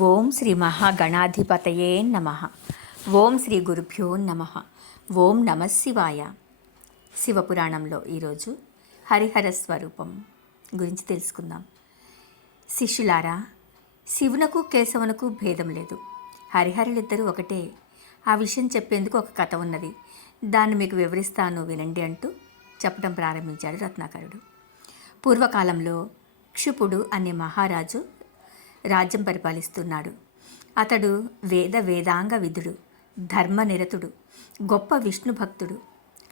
ఓం శ్రీ మహాగణాధిపతయే నమ. ఓం శ్రీ గురుభ్యో నమ. ఓం నమ శివాయ. శివపురాణంలో ఈరోజు హరిహర స్వరూపం గురించి తెలుసుకుందాం. శిష్యులారా శివునకు కేశవునకు భేదం లేదు. హరిహరులిద్దరూ ఒకటే. ఆ విషయం చెప్పేందుకు ఒక కథ ఉన్నది. దాన్ని మీకు వివరిస్తాను వినండి అంటూ చెప్పడం ప్రారంభించాడు రత్నాకరుడు. పూర్వకాలంలో క్షుపుడు అనే మహారాజు రాజ్యం పరిపాలిస్తున్నాడు. అతడు వేద వేదాంగ విధుడు ధర్మనిరతుడు గొప్ప విష్ణు భక్తుడు.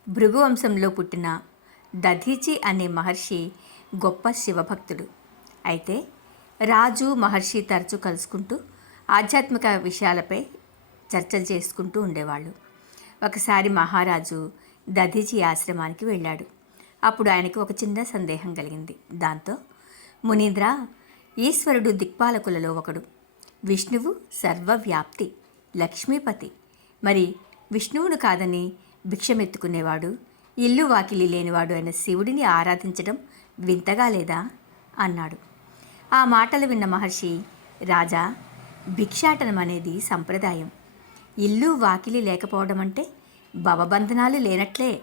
భృగువంశంలో పుట్టిన దధీచి అనే మహర్షి గొప్ప శివభక్తుడు అయితే రాజు మహర్షి తరచూ కలుసుకుంటూ ఆధ్యాత్మిక విషయాలపై చర్చలు చేసుకుంటూ ఉండేవాళ్ళు. ఒకసారి మహారాజు దధీచి ఆశ్రమానికి వెళ్ళాడు. అప్పుడు ఆయనకు ఒక చిన్న సందేహం కలిగింది. దాంతో మునీంద్ర ఈశ్వరుడు దిక్పాలకులలో ఒకడు. విష్ణువు సర్వవ్యాప్తి లక్ష్మీపతి. మరి విష్ణువును కాదని భిక్షమెత్తుకునేవాడు ఇల్లు వాకిలి లేనివాడు అయిన శివుడిని ఆరాధించడం వింతగా లేదా? అన్నాడు. ఆ మాటలు విన్న మహర్షి రాజా భిక్షాటనం అనేది సంప్రదాయం. ఇల్లు వాకిలి లేకపోవడం అంటే భవబంధనాలు లేనట్లే.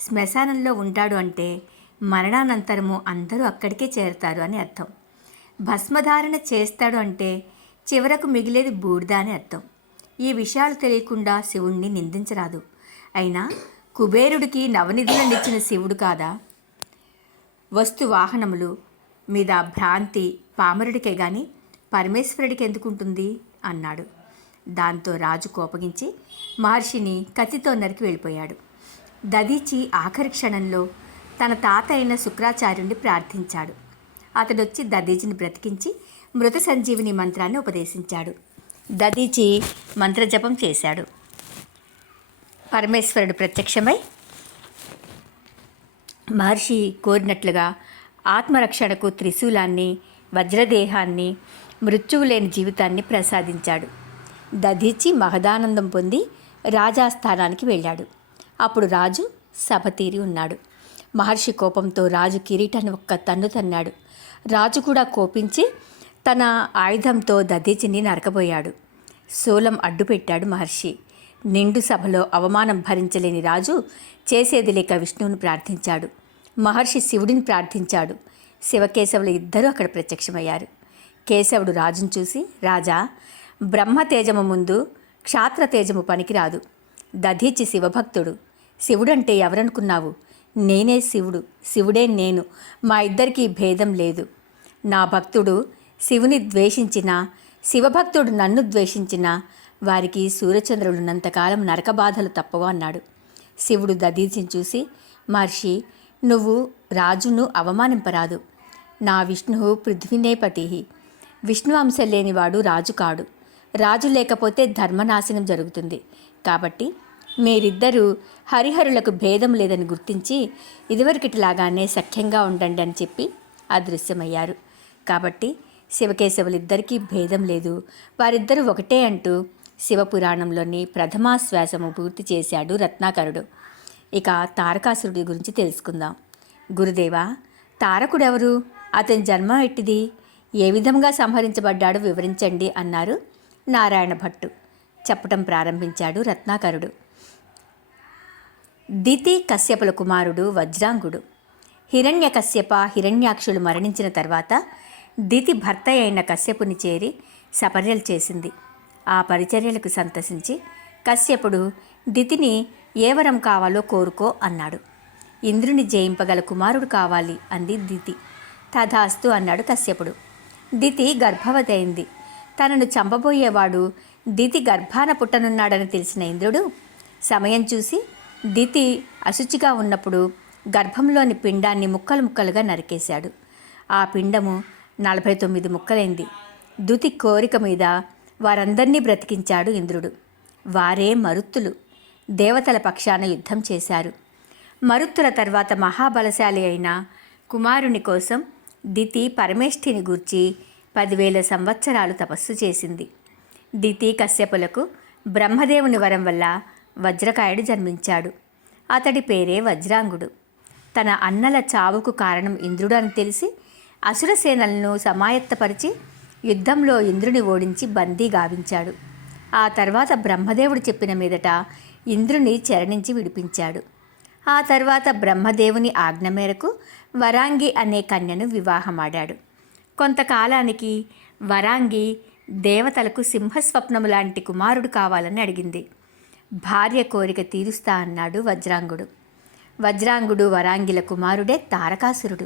శ్మశానంలో ఉంటాడు అంటే మరణానంతరము అందరూ అక్కడికే చేరుతారు అని అర్థం. భస్మధారణ చేస్తాడు అంటే చివరకు మిగిలేది బూడిద అని అర్థం. ఈ విషయాలు తెలియకుండా శివుణ్ణి నిందించరాదు. అయినా కుబేరుడికి నవనిధులనిచ్చిన శివుడు కాదా? వస్తు వాహనములు మీద భ్రాంతి పామరుడికే గాని పరమేశ్వరుడికి ఎందుకుంటుంది? అన్నాడు. దాంతో రాజు కోపగించి మహర్షిని కత్తితో నరికి వెళ్ళిపోయాడు. దదీచి ఆఖరి క్షణంలో తన తాత అయిన శుక్రాచార్యుడిని ప్రార్థించాడు. అతడొచ్చి దదీచిని బ్రతికించి మృత సంజీవిని మంత్రాన్ని ఉపదేశించాడు. దదీచి మంత్రజపం చేశాడు. పరమేశ్వరుడు ప్రత్యక్షమై మహర్షి కోరినట్లుగా ఆత్మరక్షణకు త్రిశూలాన్ని వజ్రదేహాన్ని మృత్యువు లేని జీవితాన్ని ప్రసాదించాడు. దధీచి మహదానందం పొంది రాజాస్థానానికి వెళ్ళాడు. అప్పుడు రాజు సభ తీరి ఉన్నాడు. మహర్షి కోపంతో రాజు కిరీటాన్ని ఒక్క తన్ను తన్నాడు. రాజు కూడా కోపించి తన ఆయుధంతో దదీచిని నరకబోయాడు. శూలం అడ్డుపెట్టాడు మహర్షి. నిండు సభలో అవమానం భరించలేని రాజు చేసేది లేక విష్ణువుని ప్రార్థించాడు. మహర్షి శివుడిని ప్రార్థించాడు. శివకేశవులు ఇద్దరూ అక్కడ ప్రత్యక్షమయ్యారు. కేశవుడు రాజును చూసి రాజా బ్రహ్మతేజము ముందు క్షాత్రతేజము పనికిరాదు. దధీచి శివభక్తుడు. శివుడంటే ఎవరనుకున్నావు? నేనే శివుడు శివుడే నేను. మా ఇద్దరికీ భేదం లేదు. నా భక్తుడు శివుని ద్వేషించిన శివభక్తుడు నన్ను ద్వేషించిన వారికి సూర్యచంద్రుడున్నంతకాలం నరకబాధలు తప్పవు అన్నాడు. శివుడు దదీచిని చూసి మహర్షి నువ్వు రాజును అవమానింపరాదు. నా విష్ణువు పృథ్వీనేపతి విష్ణు అంశం లేనివాడు రాజు కాడు రాజు లేకపోతే ధర్మనాశనం జరుగుతుంది. కాబట్టి మీరిద్దరూ హరిహరులకు భేదం లేదని గుర్తించి ఇదివరకటిలాగానే సఖ్యంగా ఉండండి అని చెప్పి అదృశ్యమయ్యారు. కాబట్టి శివకేశవులిద్దరికీ భేదం లేదు. వారిద్దరూ ఒకటే అంటూ శివపురాణంలోని ప్రథమాశ్వాసము పూర్తి చేశాడు రత్నాకరుడు. ఇక తారకాసురుడి గురించి తెలుసుకుందాం. గురుదేవా తారకుడెవరు? అతని జన్మ ఎట్టిది? ఏ విధంగా సంహరించబడ్డాడో వివరించండి అన్నారు నారాయణ భట్టు. చెప్పటం ప్రారంభించాడు రత్నాకరుడు. దితి కశ్యపుల కుమారుడు వజ్రాంగుడు. హిరణ్య కశ్యప హిరణ్యాక్షులు మరణించిన తర్వాత దితి భర్త అయిన కశ్యపుని చేరి సపర్యలు చేసింది. ఆ పరిచర్యలకు సంతసించి కశ్యపుడు దితిని ఏ వరం కావాలో కోరుకో అన్నాడు. ఇంద్రుని జయింపగల కుమారుడు కావాలి అంది దితి. తథాస్తు అన్నాడు కశ్యపుడు. దితి గర్భవతి అయింది. తనను చంపబోయేవాడు దితి గర్భాన పుట్టనున్నాడని తెలిసిన ఇంద్రుడు సమయం చూసి దితి అశుచిగా ఉన్నప్పుడు గర్భంలోని పిండాన్ని ముక్కలు ముక్కలుగా నరికేశాడు. ఆ పిండము నలభై తొమ్మిది ముక్కలైంది. దుతి కోరిక మీద వారందరినీ బ్రతికించాడు ఇంద్రుడు. వారే మరుత్తులు. దేవతల పక్షాన యుద్ధం చేశారు. మరుత్తుల తర్వాత మహాబలశాలి అయిన కుమారుని కోసం దితి పరమేష్ఠిని గూర్చి పదివేల సంవత్సరాలు తపస్సు చేసింది. దితి కశ్యపులకు బ్రహ్మదేవుని వరం వల్ల వజ్రకాయుడు జన్మించాడు. అతడి పేరే వజ్రాంగుడు. తన అన్నల చావుకు కారణం ఇంద్రుడు అని తెలిసి అసురసేనలను సమాయత్తపరిచి యుద్ధంలో ఇంద్రుని ఓడించి బందీ గావించాడు. ఆ తర్వాత బ్రహ్మదేవుడు చెప్పిన మీదట ఇంద్రుని చరణించి విడిపించాడు. ఆ తర్వాత బ్రహ్మదేవుని ఆజ్ఞ మేరకు వరాంగి అనే కన్యను వివాహమాడాడు. కొంతకాలానికి వరాంగి దేవతలకు సింహస్వప్నము లాంటి కుమారుడు కావాలని అడిగింది. భార్య కోరిక తీరుస్తా అన్నాడు వజ్రాంగుడు. వజ్రాంగుడు వరాంగిల కుమారుడే తారకాసురుడు.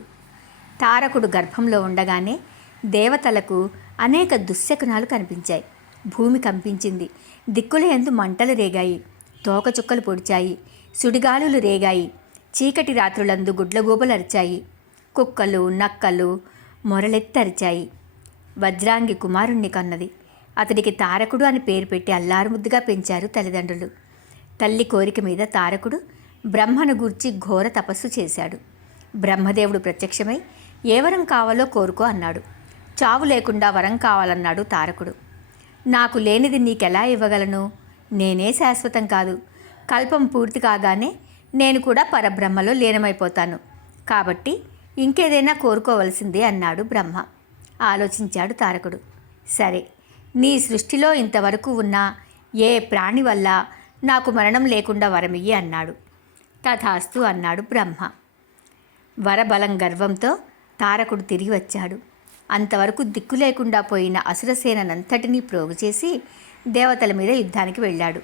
తారకుడు గర్భంలో ఉండగానే దేవతలకు అనేక దుశ్శకునాలు కనిపించాయి. భూమి కంపించింది. దిక్కుల ఎందు మంటలు రేగాయి. తోకచుక్కలు పొడిచాయి. సుడిగాలులు రేగాయి. చీకటి రాత్రులందు గుడ్లగూబలు అరిచాయి. కుక్కలు నక్కలు మొరలెత్తరిచాయి. వజ్రాంగి కుమారుణ్ణి కన్నది. అతడికి తారకుడు అని పేరు పెట్టి అల్లారుముద్దుగా పెంచారు తల్లిదండ్రులు. తల్లి కోరిక మీద తారకుడు బ్రహ్మను గూర్చి ఘోర తపస్సు చేశాడు. బ్రహ్మదేవుడు ప్రత్యక్షమై ఏ వరం కావాలో కోరుకో అన్నాడు. చావు లేకుండా వరం కావాలన్నాడు తారకుడు. నాకు లేనిది నీకెలా ఇవ్వగలను? నేనే శాశ్వతం కాదు. కల్పం పూర్తి కాగానే నేను కూడా పరబ్రహ్మలో లీనమైపోతాను. కాబట్టి ఇంకేదైనా కోరుకోవలసిందే అన్నాడు బ్రహ్మ. ఆలోచించాడు తారకుడు. సరే నీ సృష్టిలో ఇంతవరకు ఉన్న ఏ ప్రాణి వల్ల నాకు మరణం లేకుండా వరమియ్యి అన్నాడు. తథాస్తు అన్నాడు బ్రహ్మ. వరబలం గర్వంతో తారకుడు తిరిగి వచ్చాడు. అంతవరకు దిక్కు లేకుండా పోయిన అసురసేనంతటినీ ప్రోగు చేసి దేవతల మీద యుద్ధానికి వెళ్ళాడు.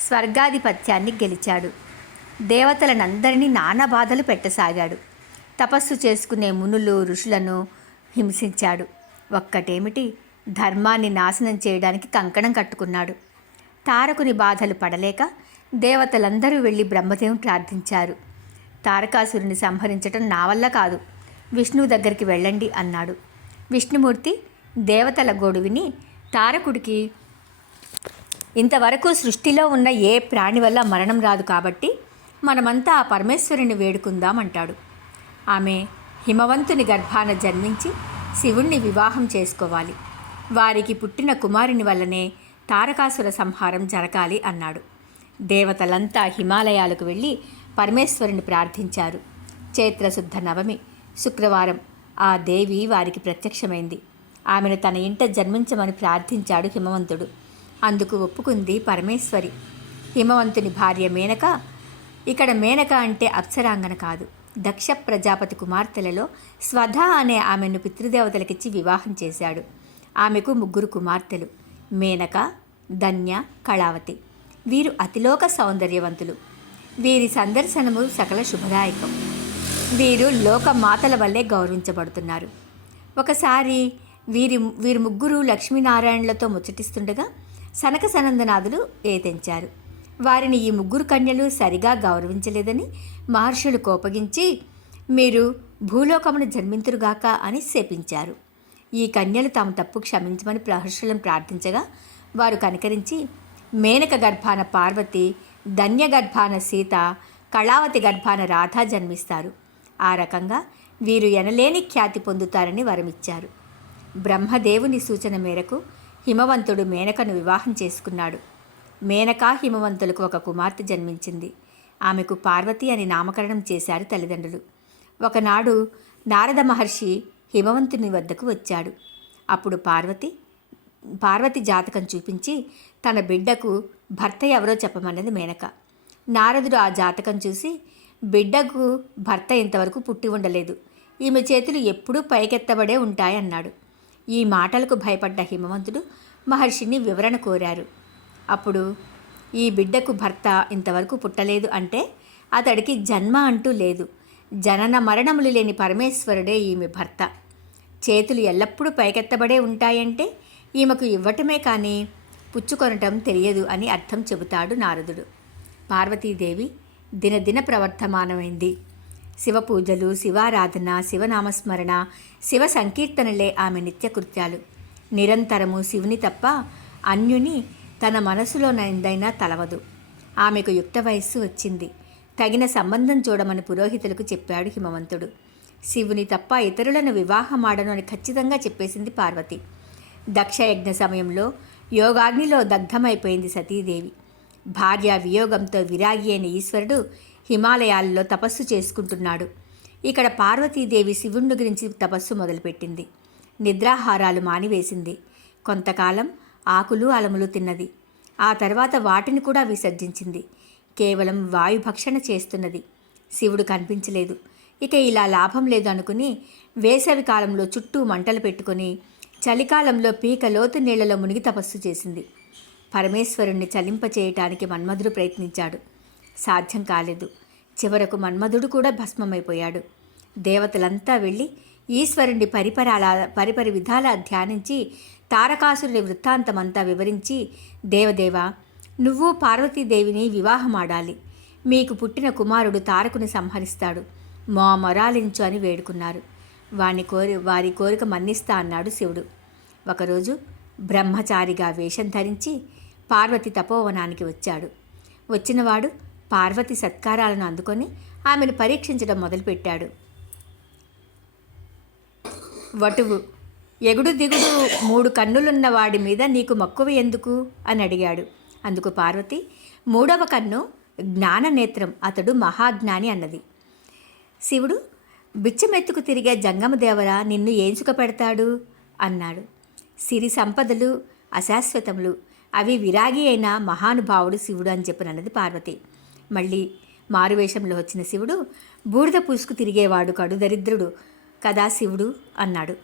స్వర్గాధిపత్యాన్ని గెలిచాడు. దేవతలనందరినీ నానా బాధలు పెట్టసాగాడు. తపస్సు చేసుకునే మునులు ఋషులను హింసించాడు. ఒక్కటేమిటి? ధర్మాన్ని నాశనం చేయడానికి కంకణం కట్టుకున్నాడు. తారకుని బాధలు పడలేక దేవతలందరూ వెళ్ళి బ్రహ్మదేవుని ప్రార్థించారు. తారకాసురుని సంహరించటం నా వల్ల కాదు. విష్ణువు దగ్గరికి వెళ్ళండి అన్నాడు. విష్ణుమూర్తి దేవతల గోడు విని తారకుడికి ఇంతవరకు సృష్టిలో ఉన్న ఏ ప్రాణి వల్ల మరణం రాదు కాబట్టి మనమంతా ఆ పరమేశ్వరుని వేడుకుందాం అంటాడు. ఆమె హిమవంతుని గర్భాన జన్మించి శివుణ్ణి వివాహం చేసుకోవాలి. వారికి పుట్టిన కుమారుని వల్లనే తారకాసుర సంహారం జరగాలి అన్నాడు. దేవతలంతా హిమాలయాలకు వెళ్ళి పరమేశ్వరుని ప్రార్థించారు. చైత్రశుద్ధ నవమి శుక్రవారం. ఆ దేవి వారికి ప్రత్యక్షమైంది. ఆమెను తన ఇంట జన్మించమని ప్రార్థించాడు హిమవంతుడు. అందుకు ఒప్పుకుంది పరమేశ్వరి. హిమవంతుని భార్య మేనక ఇక్కడ మేనక అంటే అప్సరాంగన కాదు. దక్ష ప్రజాపతి కుమార్తెలలో స్వధ అనే ఆమెను పితృదేవతలకిచ్చి వివాహం చేశాడు. ఆమెకు ముగ్గురు కుమార్తెలు. మేనక ధన్య కళావతి. వీరు అతిలోక సౌందర్యవంతులు. వీరి సందర్శనము సకల శుభదాయకం. వీరు లోకమాతల వల్లే గౌరవించబడుతున్నారు. ఒకసారి వీరి వీరి ముగ్గురు లక్ష్మీనారాయణలతో ముచ్చటిస్తుండగా సనక సనందనాథులు ఏతెంచారు. వారిని ఈ ముగ్గురు కన్యలు సరిగా గౌరవించలేదని మహర్షులు కోపగించి మీరు భూలోకమును జన్మింతురుగాక అని శపించారు. ఈ కన్యలు తాము తప్పు క్షమించమని ప్రహర్షులను ప్రార్థించగా వారు కనికరించి మేనక గర్భాన పార్వతి ధన్య గర్భాన సీత కళావతి గర్భాన రాధ జన్మిస్తారు. ఆ రకంగా వీరు ఎనలేని ఖ్యాతి పొందుతారని వరమిచ్చారు. బ్రహ్మదేవుని సూచన మేరకు హిమవంతుడు మేనకను వివాహం చేసుకున్నాడు. మేనకా హిమవంతులకు ఒక కుమార్తె జన్మించింది. ఆమెకు పార్వతి అని నామకరణం చేశారు తల్లిదండ్రులు. ఒకనాడు నారద మహర్షి హిమవంతుని వద్దకు వచ్చాడు. అప్పుడు పార్వతి పార్వతి జాతకం చూపించి తన బిడ్డకు భర్త ఎవరో చెప్పమన్నది మేనక. నారదుడు ఆ జాతకం చూసి బిడ్డకు భర్త ఇంతవరకు పుట్టి ఉండలేదు. ఈమె చేతులు ఎప్పుడూ పైకెత్తబడే ఉంటాయన్నాడు. ఈ మాటలకు భయపడ్డ హిమవంతుడు మహర్షిని వివరణ కోరారు. అప్పుడు ఈ బిడ్డకు భర్త ఇంతవరకు పుట్టలేదు అంటే అతడికి జన్మ అంటూ లేదు. జనన మరణములు లేని పరమేశ్వరుడే ఈమె భర్త. చేతులు ఎల్లప్పుడూ పైకెత్తబడే ఉంటాయంటే ఈమెకు ఇవ్వటమే కానీ పుచ్చుకొనటం తెలియదు అని అర్థం చెబుతాడు నారదుడు. పార్వతీదేవి దినదిన ప్రవర్తమానమైంది. శివ పూజలు శివారాధన శివనామస్మరణ శివ సంకీర్తనలే ఆమె నిత్యకృత్యాలు. నిరంతరము శివుని తప్ప అన్యుని తన మనసులోనైందైనా తలవదు. ఆమెకు యుక్త వయస్సు వచ్చింది. తగిన సంబంధం చూడమని పురోహితులకు చెప్పాడు హిమవంతుడు. శివుని తప్ప ఇతరులను వివాహమాడను అని ఖచ్చితంగా చెప్పేసింది పార్వతి. దక్షయజ్ఞ సమయంలో యోగాగ్నిలో దగ్ధమైపోయింది సతీదేవి. భార్య వియోగంతో విరాగి అయిన ఈశ్వరుడు హిమాలయాల్లో తపస్సు చేసుకుంటున్నాడు. ఇక్కడ పార్వతీదేవి శివుణ్ణి గురించి తపస్సు మొదలుపెట్టింది. నిద్రాహారాలు మానివేసింది. కొంతకాలం ఆకులు అలములు తిన్నది. ఆ తర్వాత వాటిని కూడా విసర్జించింది. కేవలం వాయుభక్షణ చేస్తున్నది. శివుడు కనిపించలేదు. ఇక ఇలా లాభం లేదు అనుకుని వేసవి కాలంలో చుట్టూ మంటలు పెట్టుకొని చలికాలంలో పీక లోతు నీళ్ళలో మునిగి తపస్సు చేసింది. పరమేశ్వరుణ్ణి చలింపచేయటానికి మన్మధుడు ప్రయత్నించాడు. సాధ్యం కాలేదు. చివరకు మన్మధుడు కూడా భస్మమైపోయాడు. దేవతలంతా వెళ్ళి ఈశ్వరుణ్ణి పరిపరాల పరిపరి విధాల ధ్యానించి తారకాసురుడి వృత్తాంతమంతా వివరించి దేవదేవ నువ్వు పార్వతీదేవిని వివాహమాడాలి. మీకు పుట్టిన కుమారుడు తారకుని సంహరిస్తాడు. మా మొరాలించు అని వేడుకున్నారు. వాని కోరి వారి కోరిక మన్నిస్తా అన్నాడు శివుడు. ఒకరోజు బ్రహ్మచారిగా వేషం ధరించి పార్వతి తపోవనానికి వచ్చాడు. వచ్చినవాడు పార్వతి సత్కారాలను అందుకొని ఆమెను పరీక్షించడం మొదలుపెట్టాడు. వటువు ఎగుడు దిగుడు మూడు కన్నులున్న వాడి మీద నీకు మక్కువ ఎందుకు? అని అడిగాడు. అందుకు పార్వతి మూడవ కన్ను జ్ఞాననేత్రం అతడు మహాజ్ఞాని అన్నది. శివుడు బిచ్చమెత్తుకు తిరిగే జంగమదేవర నిన్ను ఏంచుక పెడతాడు? అన్నాడు. సిరి సంపదలు అశాశ్వతములు అవి విరాగి అయిన మహానుభావుడు శివుడు అని చెప్పినన్నది పార్వతి. మళ్ళీ మారువేషంలో వచ్చిన శివుడు బూడిద పూసుకు తిరిగేవాడు కడు దరిద్రుడు కదా శివుడు? అన్నాడు.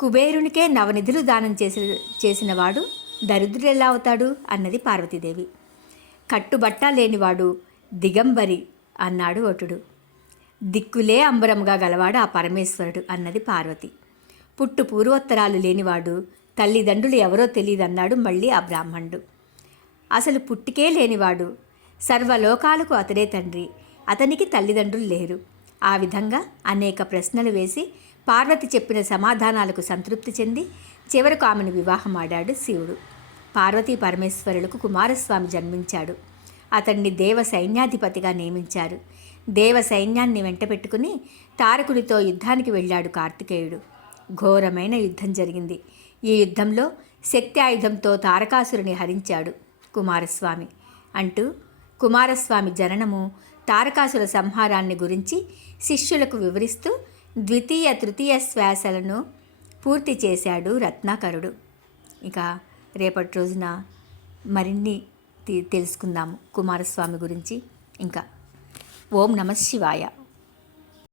కుబేరునికే నవనిధులు దానం చేసి చేసినవాడు దరిద్రుడు ఎలా అవుతాడు? అన్నది పార్వతీదేవి. కట్టుబట్ట లేనివాడు దిగంబరి అన్నాడు ఒటుడు దిక్కులే అంబరముగా గలవాడు ఆ పరమేశ్వరుడు అన్నది పార్వతి. పుట్టు పూర్వోత్తరాలు లేనివాడు తల్లిదండ్రులు ఎవరో తెలియదన్నాడు మళ్ళీ ఆ బ్రాహ్మణుడు. అసలు పుట్టికే లేనివాడు సర్వలోకాలకు అతడే తండ్రి. అతనికి తల్లిదండ్రులు లేరు. ఆ విధంగా అనేక ప్రశ్నలు వేసి పార్వతి చెప్పిన సమాధానాలకు సంతృప్తి చెంది చివరకు ఆమెను వివాహమాడాడు శివుడు. పార్వతీ పరమేశ్వరులకు కుమారస్వామి జన్మించాడు. అతన్ని దేవ సైన్యాధిపతిగా నియమించారు. దేవ సైన్యాన్ని వెంటపెట్టుకుని తారకునితో యుద్ధానికి వెళ్ళాడు కార్తికేయుడు. ఘోరమైన యుద్ధం జరిగింది. ఈ యుద్ధంలో శక్తి ఆయుధంతో తారకాసురుని హరించాడు కుమారస్వామి. అంటూ కుమారస్వామి జననము తారకాసుర సంహారాన్ని గురించి శిష్యులకు వివరిస్తూ ద్వితీయ తృతీయ శ్వాసలను పూర్తి చేశాడు రత్నాకరుడు. ఇక రేపటి రోజున మరిన్ని తి- తెలుసుకుందాము. కుమారస్వామి గురించి ఇంకా. ఓం నమ శివాయ.